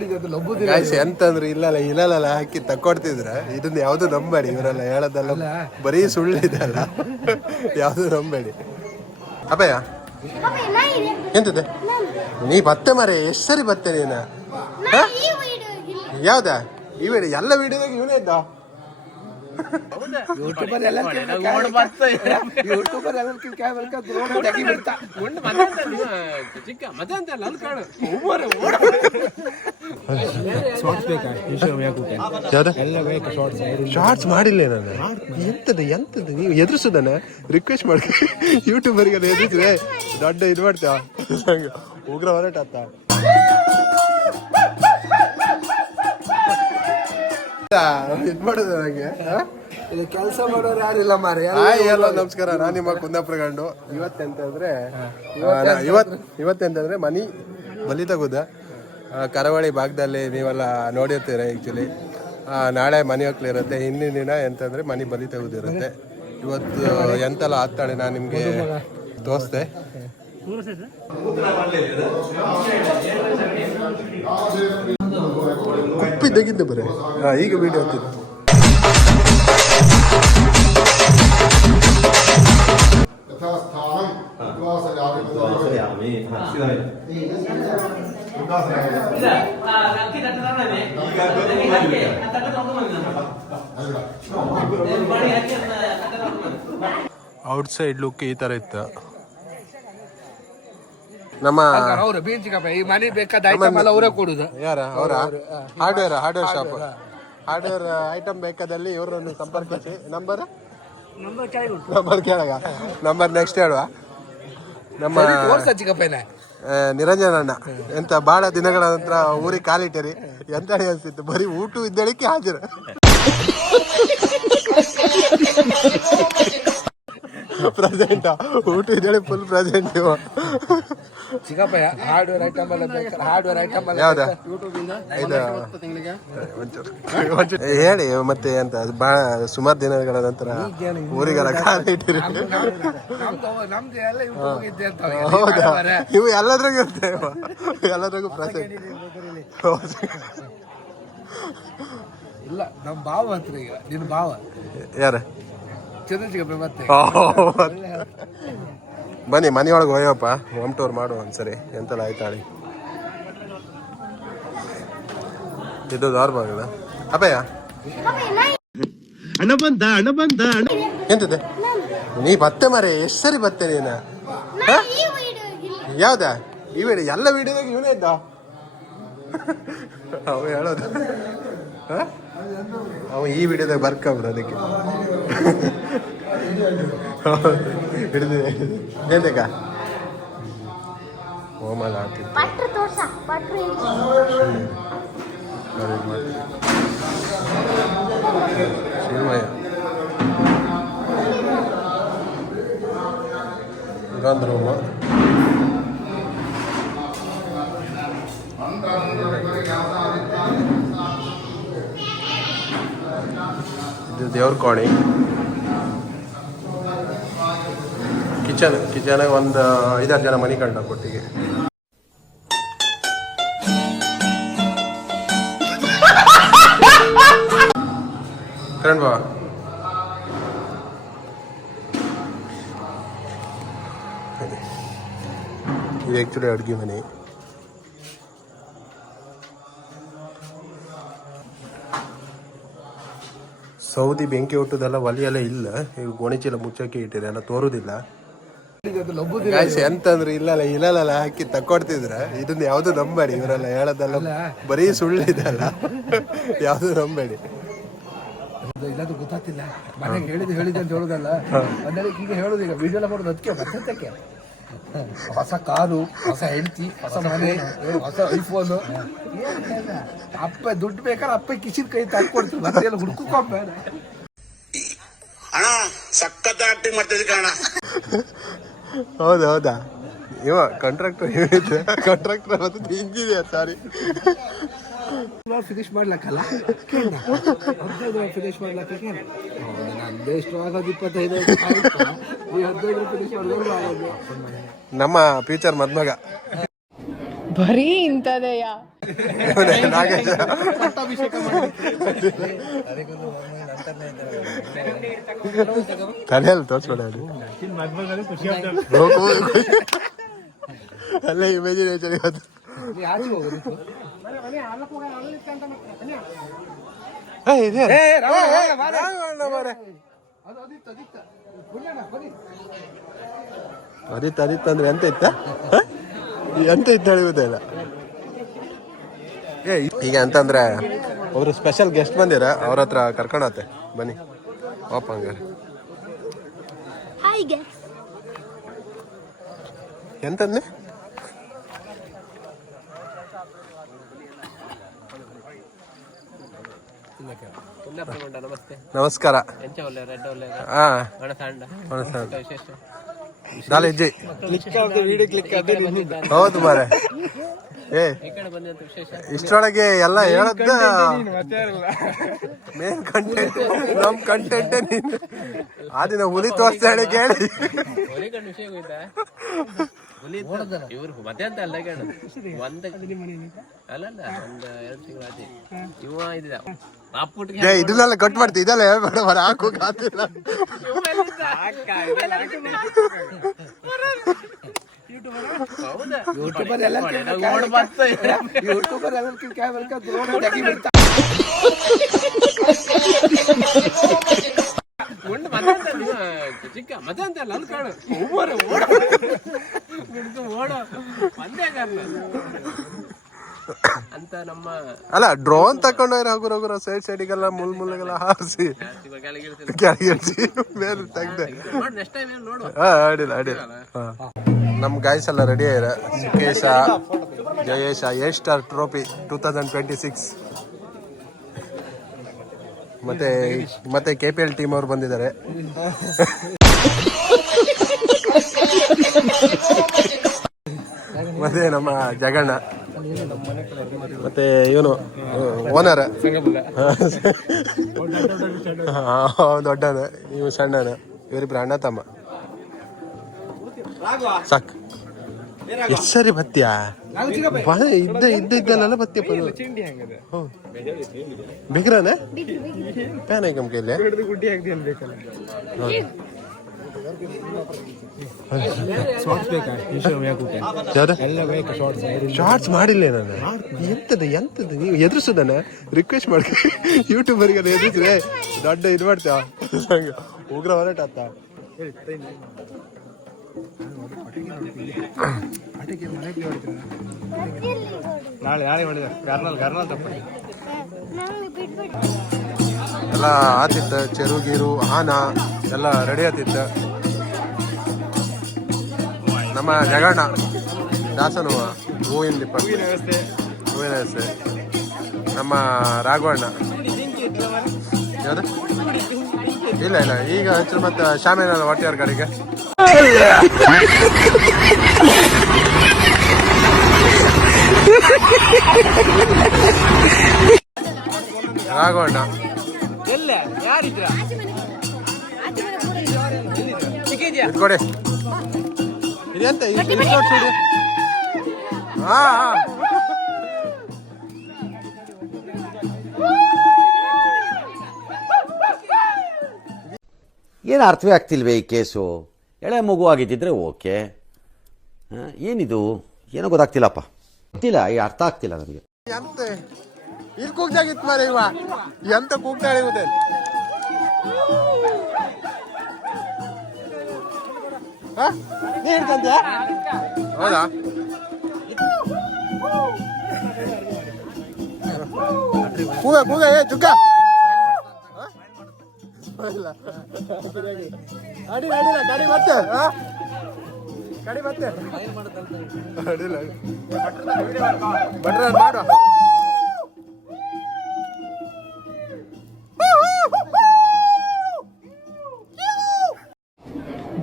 Guys ಎಂತಂದ್ರೆ ಇಲ್ಲಲ್ಲ ಹಾಕಿ ತಕ್ಕೊಡ್ತಿದ್ರ ಇದನ್ನ ಯಾವ್ದು ನಂಬೇಡಿ, ಇವರೆಲ್ಲ ಹೇಳೋದಲ್ಲ ಬರೀ ಸುಳ್ಳು ಇದಲ್ಲ, ಯಾವ್ದು ನಂಬೇಡಿ. ಅಪ್ಪಯ್ಯ ಎಂತದೆ ನೀ ಬತ್ತೆ ಮರೆ ಎಷ್ಟು ಸರಿ ಬತ್ತೆ ನೀನ? ಯಾವ್ದಾ ಈ ವಿಡಿಯೋ? ಎಲ್ಲ ವಿಡಿಯೋದಾಗ ಇವನೇ ಇದ್ದ. ಯೂಟ್ಯೂಬರ್ ಎಲ್ಲ ಶಾರ್ಟ್ಸ್ ಮಾಡಿಲ್ಲ ನಾನು. ಎಂತದ್ದು ನೀವು ಎದುರಿಸೋದನ್ನ ರಿಕ್ವೆಸ್ಟ್ ಮಾಡಿ ಯೂಟ್ಯೂಬರ್ಗೆಲ್ಲ ಎದುರಿಸಿದ್ರೆ ದೊಡ್ಡ ಇದು ಮಾಡ್ತೇವ ಉಗ್ರ ಹೊರಟ ಇದ್ ಮಾಡೋದು ನಂಗೆ ಕೆಲಸ ಮಾಡೋರು ಯಾರಿಲ್ಲ ಮಾರಿ. ಎಲ್ಲ ನಮಸ್ಕಾರ, ನಾನು ನಿಮ್ಮ ಕುಂದಾಪುರ ಗಂಡು. ಇವತ್ತೆಂತಂದ್ರೆ ಮನಿ ಬಲಿ ತಗೋದ ಕರಾವಳಿ ಭಾಗದಲ್ಲಿ ನೀವೆಲ್ಲ ನೋಡಿರ್ತೀರ. ಆ್ಯಕ್ಚುಲಿ ನಾಳೆ ಮನೆ ಹೋಗ್ಲಿ ಇರುತ್ತೆ, ಹಿಂದಿನ ದಿನ ಎಂತಂದ್ರೆ ಮನಿ ಬಲಿ ತೆಗೆದಿರುತ್ತೆ. ಇವತ್ತು ಎಂತೆಲ್ಲ ಆಗ್ತಾಳೆ ನಾನು ನಿಮ್ಗೆ ತೋರಿಸ್ದೆ. ಕುಪ್ಪಿದ್ದಾಗಿದ್ದೆ ಬರೀ ಈಗ ವಿಡಿಯೋ ಆಗ್ತಿದೆ. ಔಟ್ಸೈಡ್ ಲುಕ್ ಈ ತರ ಇತ್ತು. ನಮ್ಮ ಯಾರ ಅವರ ಹಾರ್ಡ್ವೇರ್ ಶಾಪ್, ಹಾರ್ಡ್ವೇರ್ ಐಟಮ್ ಬೇಕಾದಲ್ಲಿ ಇವರನ್ನು ಸಂಪರ್ಕಿಸಿ. ನಂಬರ್ ಕೇಳಗ ನಂಬರ್ ನೆಕ್ಸ್ಟ್ ಹೇಳುವ. ನಮ್ಮ ನಿರಂಜನ ಅಣ್ಣ ಎಂತ ಬಹಳ ದಿನಗಳ ನಂತರ ಊರಿಗೆ ಕಾಲಿಟ್ಟಿರಿ. ಎಂತ ಅನ್ಸಿತ್ತು, ಬರೀ ಊಟ ಇದ್ದಳಿಕೆ ಹಾಜರು. ಪ್ರೆಸೆಂಟ್ ಊಟ ಇದ್ದೇಳಿ ಫುಲ್ ಪ್ರೆಸೆಂಟ್. ಚಿಕ್ಕಪ್ಪಯ್ಯ ಹಾರ್ಡ್ವೇರ್ ಐಟಮ್ ಯಾವ್ದಾ ಹೇಳಿ ಮತ್ತೆ ಅಂತ ಬಹಳ ಸುಮಾರು ದಿನಗಳ ನಂತರ ಊರಿಗೆಲ್ಲ ಕಾಲಿಟ್ಟಿರಿ. ಹೌದಾ, ಇವು ಎಲ್ಲದ್ರಾಗೂ ಇರ್ತೇವೆ, ಎಲ್ಲದ್ರಾಗೂ ಪ್ರೆಸೆಂಟ್. ಇಲ್ಲ ನಮ್ಮ ಭಾವ ಹತ್ರ ಈಗ ನಿನ್ನ ಭಾವ ಯಾರ ಬನ್ನಿ ಮನೆಯೊಳಗೆ ಹೋಯಪ್ಪ, ಹೋಮ್ ಟೂರ್ ಮಾಡುವ ಒಂದ್ಸರಿ. ಎಂತೆಲ್ಲ ಆಯ್ತಾಳಿ ಇದು ದಾರ್ಬಾಗಲ್ಲ. ಅಪ್ಪಯ್ಯ ಅಣ್ಣ ಬಂದ ಎಂತದೆ ನೀ ಬತ್ತೆ ಮರೆ ಎಷ್ಟು ಸರಿ ಬತ್ತೆ ನೀನ? ಯಾವ್ದಾ ಈ ವಿಡಿಯೋ? ಎಲ್ಲ ವಿಡಿಯೋದಾಗ ಇವನೇ ಇದ್ದ. ಅವ ಹೇಳೋದು ಅವ ಈ ವಿಡಿಯೋದಾಗ ಬರ್ಕಬ್ರು ಅದಕ್ಕೆ ಹಿಡಿದಿದೆ ಎಂತಕ್ಕ ಹೋಮಲ್ಲ ಆಗ್ತಿತ್ತು. ಶ್ರೀಮಯ್ಯ ಇದೊಂದು ರೂಮು. ಇದು ದೇವ್ರ ಕೋಣೆ. ಕಿಚನ್ ಒಂದು 5-6 ಜನ ಮನೆ ಕಂಡ ಕೊಟ್ಟಿಗೆ. ಕರಣ್ ಬಾ ಇದು ಆ್ಯಕ್ಚುಲಿ ಅಡುಗೆ ಮನೆ. ಸೌದಿ ಬೆಂಕಿ ಹುಟ್ಟದೆಲ್ಲ ಒಲೆಯೆಲ್ಲ ಇಲ್ಲ, ಈಗ ಗೋಣಿಚೀಲ ಮುಚ್ಚಕ್ಕೆ ಇಟ್ಟಿದೆ, ಎಲ್ಲ ತೋರುದಿಲ್ಲ. ಎಂತಂದ್ರೆ ಇಲ್ಲಲ್ಲ ಹಾಕಿ ತಕ್ಕೊಡ್ತಿದ್ರ ಇದನ್ನ ಯಾವ್ದು ನಂಬೇಡಿ, ಇವರೆಲ್ಲ ಹೇಳೋದಲ್ಲ ಬರೀ ಸುಳ್ಳು ಇದಲ್ಲ, ಯಾವ್ದು ನಂಬೇಡಿ. ಇಲ್ಲದು ಗೊತ್ತಾಗ್ತಿಲ್ಲ, ಮನೆಗೆ ಹೇಳಿದೆ ಅಂತ ಹೇಳುದಲ್ಲ, ಈಗ ಹೇಳುದು ಈಗ ವಿಡಿಯೋ ಮಾಡೋದು ಅದಕ್ಕೆ ಬರ್ತಕ್ಕೆ. ಹೊಸ ಕಾರು, ಹೊಸ ಹೆಂಡತಿ, ಹೊಸ ಮನೆ, ಹೊಸ ಐಫೋನು. ಅಪ್ಪ ದುಡ್ಡು ಬೇಕಾದ್ರೆ ಅಪ್ಪ ಕಿಶನ್ ಕೈ ತಕ್ಕೊಡ್ತೀವಿ, ಮತ್ತೆ ಎಲ್ಲ ಹುಡ್ಕೊಂಬೇಡ. ಹೌದಾ ಇವ ಕಾಂಟ್ರಾಕ್ಟರ್ ಮತ್ತೆ ಇಂಜಿನಿಯರ್. ಸಾರಿ ಫಿನಿಶ್ ಮಾಡ್ಲಕ್ಕಲ್ಲ, ಫಿನಿಶ್ ಮಾಡ್ಲಕ್ಕ ನಂದೇ ಎಷ್ಟು ಆಗೋದು 25 15 ಫಿನಿಶ್ ಮಾಡೋದು. ನಮ್ಮ ಫ್ಯೂಚರ್ ಮದ್ಮಗ ಬರೀ ಇಂಥದೆಯ ನಾಗೇಶ ತಲೆಯಲ್ಲಿ ತೋರ್ಸ್ಬೇಡ ಅಲ್ಲೇ ಇಮೇಜಿನೇಷನ್ ಇವತ್ತು ಅದಿತ್ತು ಅಂದ್ರೆ ಎಂತ ಇತ್ತ ಎಂತ ಇತ್ತು ಹೇಳುವುದೇ ಇಲ್ಲ. ಈಗ ಅಂತಂದ್ರೆ ಒಬ್ರು ಸ್ಪೆಷಲ್ ಗೆಸ್ಟ್ ಬಂದಿರ, ಅವ್ರ ಹತ್ರ ಕರ್ಕೊಂಡೋತೆ ಬನ್ನಿ ಪಾಪ ಹಂಗಾರೆ. ಎಂತಂದ್ರೆ ನಮಸ್ಕಾರ. ಹಾ ನಾಲೆಜ್ಜಿ ಹೌದು ಮಾರೆ. ಇಷ್ಟರೊಳಗೆ ಎಲ್ಲ ಹೇಳದ್ದ ಮೇನ್ ಕಂಟೆಂಟ್ ನಮ್ ಕಂಟೆಂಟ್ ನೀನು ಆ ದಿನ ಹುಲಿ ತೋರಿಸ್ತಾ ಹೇಳಿ ಕೇಳಿ ಇವ್ರು ಮತ್ತೆ ಅಂತ ಅಲ್ಲ ಇದನ್ನೆಲ್ಲ ಕಟ್ ಮಾಡ್ತೀವಿ, ಇದೆಲ್ಲ ಹೇಳ್ಬೇಡ ಮರ ಹಾಕೋಕಾತಿಲ್ಲ. ಚಿಕ್ಕ ಮತ್ತೆ ಅಂತ ಅಲ್ಲ ಕಾಡು ಓಡೋ ಅಂತ ನಮ್ಮ ಅಲ್ಲ ಡ್ರೋನ್ ತಕೊಂಡೋಗ್ರೆ ಹಗುರ ಸೈಡ್ ಸೈಡಿಗೆಲ್ಲ ಮುಳ್ಗೆಲ್ಲ ಹಾರಿಸಿ ಕೆಳಗಿಳಿಸಿ ಮೇಲೆ ತೆಗ್ದೆ. ಅಡಿಲ್ಲ ನಮ್ ಗಾಯ್ಸ್ ಎಲ್ಲ ರೆಡಿ ಆಗ್ಯಾರ. Sukesha, Jayesh, A star trophy 2026 ಮತ್ತೆ KPL ಟೀಮ್ ಅವ್ರು ಬಂದಿದ್ದಾರೆ. ಮತ್ತೆ ನಮ್ಮ ಜಗಣ್ಣ, ಮತ್ತೆ ಇವನು ಓನರ್ ದೊಡ್ಡನ, ಇವ್ ಸಣ್ಣನ, ಇವರಿಬ್ರು ಅಣ್ಣ ತಮ್ಮ. ಸಾಕ್ ಎಷ್ಟು ಸರಿ ಬತ್ತೀಯಾ ಇದ್ದಲ್ಲ ಬತ್ತಿಯಪ್ಪ ಬಿಗ್ರಾನ ಪ್ಯಾನ್ ಐಕಮ್ ಕೈಲಿ ಶಾರ್ಟ್ಸ್ ಮಾಡಿಲ್ಲ ನಾನು. ಎಂತದ ನೀವು ಎದುರಿಸೋದನ್ನ ರಿಕ್ವೆಸ್ಟ್ ಮಾಡ್ಕ ಯೂಟ್ಯೂಬರ್ಗೆಲ್ಲ ಎದುರಿಸಿದ್ರೆ ದೊಡ್ಡ ಇದು ಮಾಡ್ತಾ ಉಗ್ರ ಹೋರಾಟ ಆತ. ಎಲ್ಲ ಆತಿತ್ತ, ಚೆರುಗೀರು ಆನ ಎಲ್ಲ ರೆಡಿ ಆತಿತ್ತ. ನಮ್ಮ ಜಗಣ್ಣ ದಾಸನು ಹೂವಿನ ದೀಪ, ಹೂವಿನ ವ್ಯವಸ್ಥೆ. ನಮ್ಮ ರಾಘವಣ್ಣ ಯಾವ್ದು ಇಲ್ಲ ಈಗ ಹಚ್ಚರು. ಮತ್ತೆ ಶಾಮಿಯಾನ ಹೊಟ್ಟೆಯವ್ರ ಗಾಡಿಗೆ ರಾಘವಣ್ಣ ಕೊಡಿ ಇದೆಂತ ಹಾ ಏನು ಅರ್ಥವೇ ಆಗ್ತಿಲ್ವೇ ಈ ಕೇಸು? ಎಳೆ ಮಗು ಆಗಿದ್ದಿದ್ರೆ ಓಕೆ, ಏನಿದು ಏನೋ ಗೊತ್ತಾಗ್ತಿಲ್ಲಪ್ಪ, ಗೊತ್ತಿಲ್ಲ, ಈ ಅರ್ಥ ಆಗ್ತಿಲ್ಲ ನನಗೆ. ಎಂತ ಇಲ್ಲಿ ಕೂಗ್ದಾಗಿತ್ತು ಮಾರ ಇವ ಎಂತ ಕೂಗ್ತಾಳೆ ಇವುದೇ. ನೀ ಹಿಡ್ಕಂತ್ಯಾ? ಹೌದಾ? ಕೂಗ ಏ ಚುಕ್ಕ ಅಡಿಲ್ಲ ಗಾಡಿ ಮತ್ತೆ ಗಾಡಿ ಮತ್ತೆ ಅಡಿಲ್ಲ ಬಟ್ರ ಮಾಡು.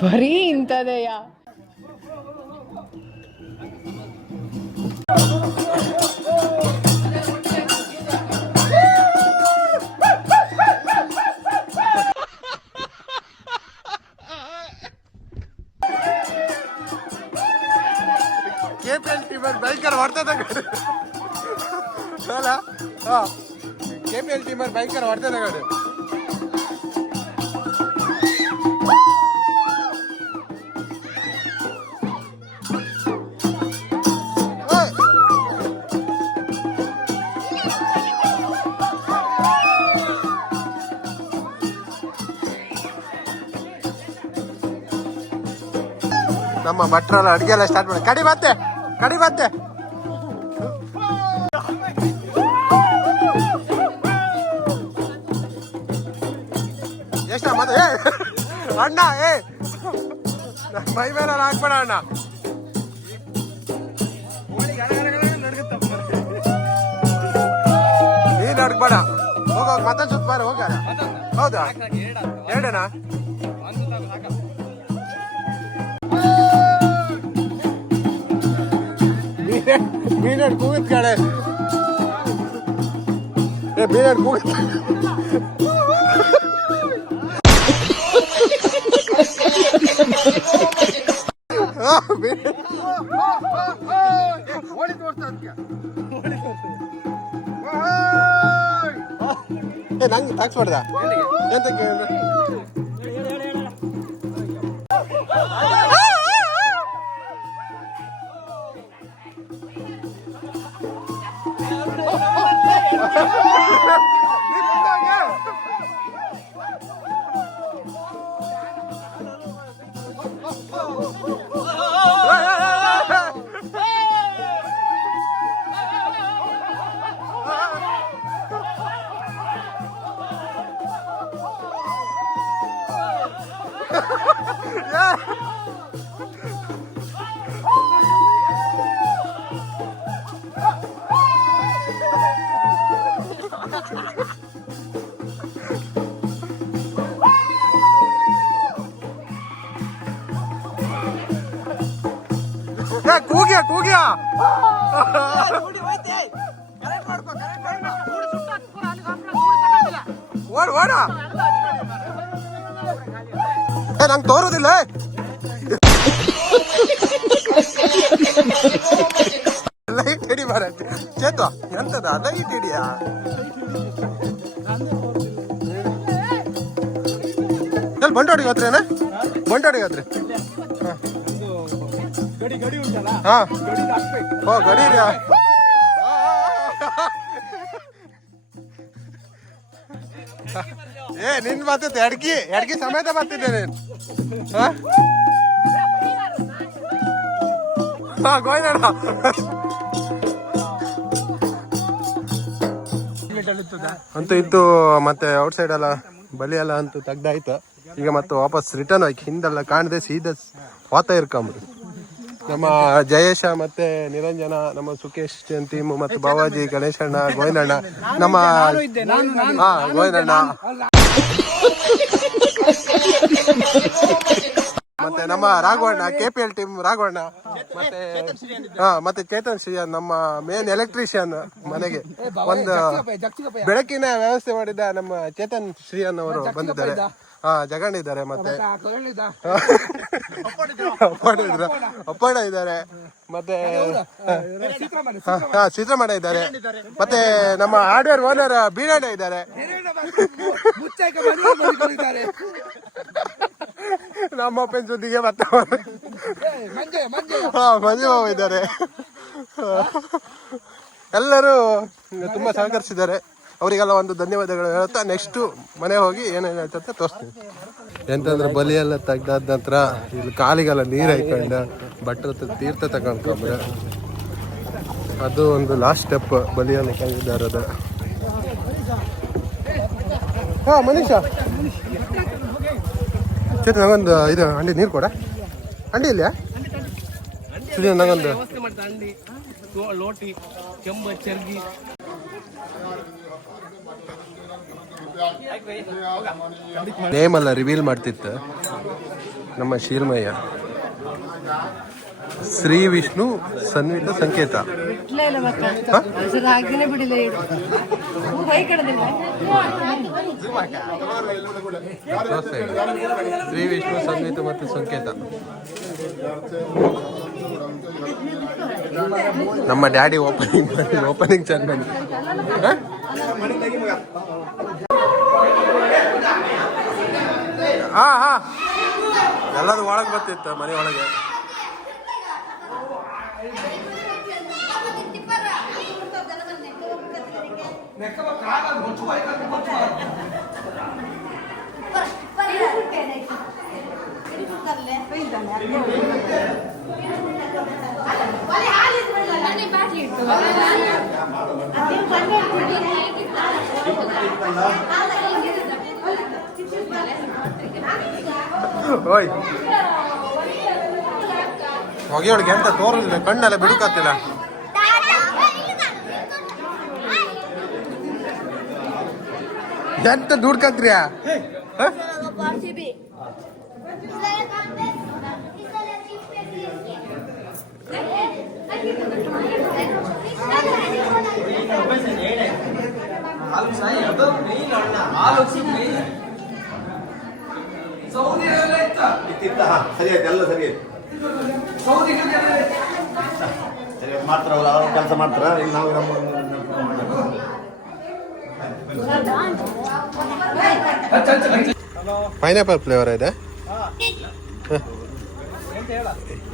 ಬರೀ ಇಂಥದೆಯ KPL ಟೀಮ್ ಭಯಂಕರ ಹೊಡ್ತದ ಅಲ್ಲ ಹಾಂ KPL ಟೀಮಲ್ಲಿ ಭಯಂಕರ ಹೊಡೆದ ತಗೊಂಡು ನಮ್ಮ ಭಟ್ರಲ್ಲ ಅಡುಗೆ ಎಲ್ಲ ಸ್ಟಾರ್ಟ್ ಮಾಡಿ ಕಡಿ ಮತ್ತೆ ಎಷ್ಟ ಮತ್ತೆ ಅಣ್ಣ ಮೈ ಮೇಲೆ ಹಾಕ್ಬೇಡ ಅಣ್ಣ ನೀನ್ ನಡ್ಬೇಡ ಹೋಗ ಮತ್ತೆ ಸುತ್ತ ಬಾರ ಹೋಗ ಹೌದಾ ಎರಡೇನಾ ಮೀನಡ್ ಕೂಗಿತ್ ಕಡೆ ಮೀನಡ್ ಕೂಗಿತ್ ನಂಗೆ ತಾಕ್ಸ್ಬಾರ್ದ ಎಂತ ಕೂಗ್ಯಾ ಓಡ ನಂಗೆ ತೋರುದಿಲ್ಲ ಲೈಟ್ ಹಿಡಿ ಬರತ್ತೆ ಚೇತು ಎಂತದ ಲೈಟ್ ಹಿಡಿಯಾ ಎಲ್ಲಿ ಬಂಡೋಡಿಗೆ ಹೋದ್ರೇನ ಬಂಡೋಡಿಗೆ ಹೋದ್ರೆ ಹಾ ಓ ಗಡಿ ಇದೆಯಾ ನಿನ್ ಬರ್ತಿದ್ದೆ ಎಡ್ಗಿ ಸಮೇತ ಬರ್ತಿದ್ದೆ ನೀನ್ ಗೋಯ್ನಣ್ಣ ಅಂತೂ ಇತ್ತು ಮತ್ತೆ ಔಟ್ ಸೈಡ್ ಎಲ್ಲ ಬಲಿ ಎಲ್ಲ ಅಂತೂ ತೆಗ್ದಾಯ್ತು ಈಗ ಮತ್ತೆ ವಾಪಸ್ ರಿಟರ್ನ್ ಹೋಗಿ ಹಿಂದೆಲ್ಲ ಕಾಣದೆ ಸೀದಾ ವಾತ ಇರ್ಕೊಂಬ್ರಿ ನಮ್ಮ ಜಯೇಶ ಮತ್ತೆ ನಿರಂಜನ ನಮ್ಮ ಸುಕೇಶ್ ಟೀಮ್ ಮತ್ತೆ ಬಾವಾಜಿ ಗಣೇಶಣ್ಣ ಗೋವಿಂದಣ್ಣ ನಮ್ಮ ಗೋವಿಂದಣ್ಣ ಮತ್ತೆ ನಮ್ಮ ರಾಘವಣ್ಣ KPL ಟೀಮ್ ರಾಘವಣ್ಣ ಮತ್ತೆ ಮತ್ತೆ ಚೇತನ್ ಶ್ರೀಯನ್ ನಮ್ಮ ಮೇನ್ ಎಲೆಕ್ಟ್ರಿಷಿಯನ್ ಮನೆಗೆ ಒಂದು ಬೆಳಕಿನ ವ್ಯವಸ್ಥೆ ಮಾಡಿದ ನಮ್ಮ ಚೇತನ್ ಶ್ರೀಯನ್ ಅವರು ಬಂದಿದ್ದಾರೆ ಜಗಣ್ಣಿದ್ದಾರೆ ಮತ್ತೆ ಅಪ್ಪಣ್ಣ ಇದ್ದಾರೆ ಮತ್ತೆ ಸಿದ್ದರಾಮಣ್ಣ ಇದ್ದಾರೆ ಮತ್ತೆ ನಮ್ಮ ಹಾರ್ಡ್ವೇರ್ ಓನರ್ ಬೀರಣ್ಣ ಇದ್ದಾರೆ ನಮ್ಮ ಅಪ್ಪನ ಜೊತೆಗೆ ಮತ್ತೆ ಮಂಜು ಬಾಬು ಇದ್ದಾರೆ ಎಲ್ಲರೂ ತುಂಬಾ ಸಹಕರಿಸಿದ್ದಾರೆ ಅವರಿಗೆಲ್ಲ ಒಂದು ಧನ್ಯವಾದಗಳು ಹೇಳ್ತಾ ನೆಕ್ಸ್ಟ್ ಮನೆ ಹೋಗಿ ಏನೇನಾಯ್ತು ಅಂತ ತೋರಿಸ್ತೀನಿ ಎಂತಂದ್ರೆ ಬಲಿ ಎಲ್ಲ ತೆಗ್ದಾದ ನಂತರ ಇಲ್ಲಿ ಕಾಲಿಗೆಲ್ಲ ನೀರು ಹಾಕೊಂಡು ಭಟ್ರ ತೀರ್ಥ ತಗೊಂಡ್ಕೊಂಡ್ರೆ ಅದು ಒಂದು ಲಾಸ್ಟ್ ಸ್ಟೆಪ್ ಬಲಿಯನ್ನು ತೆಗೆದಿದ್ದಾರದ ಮನೀಷ ಚೇತ ನಂಗೊಂದು ಇದು ಅಂಡಿ ನೀರು ಕೊಡ ಅಂಡಿ ಇಲ್ಲ ನಂಗೊಂದು ಲೋಟಿ ಕೆಂಬ ಚರ್ಗಿ ನೇಮ್ ಎಲ್ಲ ರಿವೀಲ್ ಮಾಡ್ತಿತ್ತು ನಮ್ಮ ಶೀರ್ಮಯ್ಯ ಶ್ರೀ ವಿಷ್ಣು ಸನ್ವಿತ ಸಂಕೇತ ಶ್ರೀ ವಿಷ್ಣು ಸನ್ವಿತ ಮತ್ತು ಸಂಕೇತ ನಮ್ಮ ಡ್ಯಾಡಿ ಓಪನಿಂಗ್ ಚೆಂದ ಬನ್ನಿ. ಹಾ ಎಲ್ಲದು ಒಳಗೆ ಬರ್ತಿತ್ತು ಮನೆ ಒಳಗೆ. ಓಯ್ ಹೊಗೆಯೊಳಗೆ ಎಂತ ತೋರಿಲ್ಲ, ಕಣ್ಣೆಲ್ಲ ಬಿಡುಕತ್ತಿಲ್ಲ. ಎಂತ ದುಡ್ಕತ್ರಿಯಾ? ಸರಿ ಆಯ್ತು, ಎಲ್ಲ ಸರಿ ಆಯ್ತು. ಸರಿ ಮಾಡ್ತಾರಲ್ಲ, ಅವ್ರು ಕೆಲಸ ಮಾಡ್ತಾರ. ನಾವು ಪೈನಾಪಲ್ ಫ್ಲೇವರ್ ಇದೆ.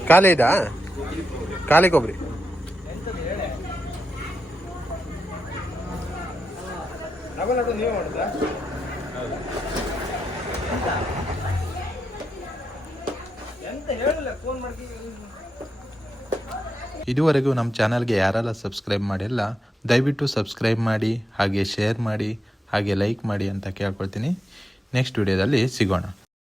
ಖಾಲಿ ಇದಾ? ಖಾಲಿ ಕೊಬ್ಬರಿ. ಇದುವರೆಗೂ ನಮ್ಮ ಚಾನಲ್ಗೆ ಯಾರೆಲ್ಲ ಸಬ್ಸ್ಕ್ರೈಬ್ ಮಾಡಿಲ್ಲ ದಯವಿಟ್ಟು ಸಬ್ಸ್ಕ್ರೈಬ್ ಮಾಡಿ, ಹಾಗೆ ಶೇರ್ ಮಾಡಿ, ಹಾಗೆ ಲೈಕ್ ಮಾಡಿ ಅಂತ ಕೇಳ್ಕೊಳ್ತೀನಿ. ನೆಕ್ಸ್ಟ್ ವಿಡಿಯೋದಲ್ಲಿ ಸಿಗೋಣ.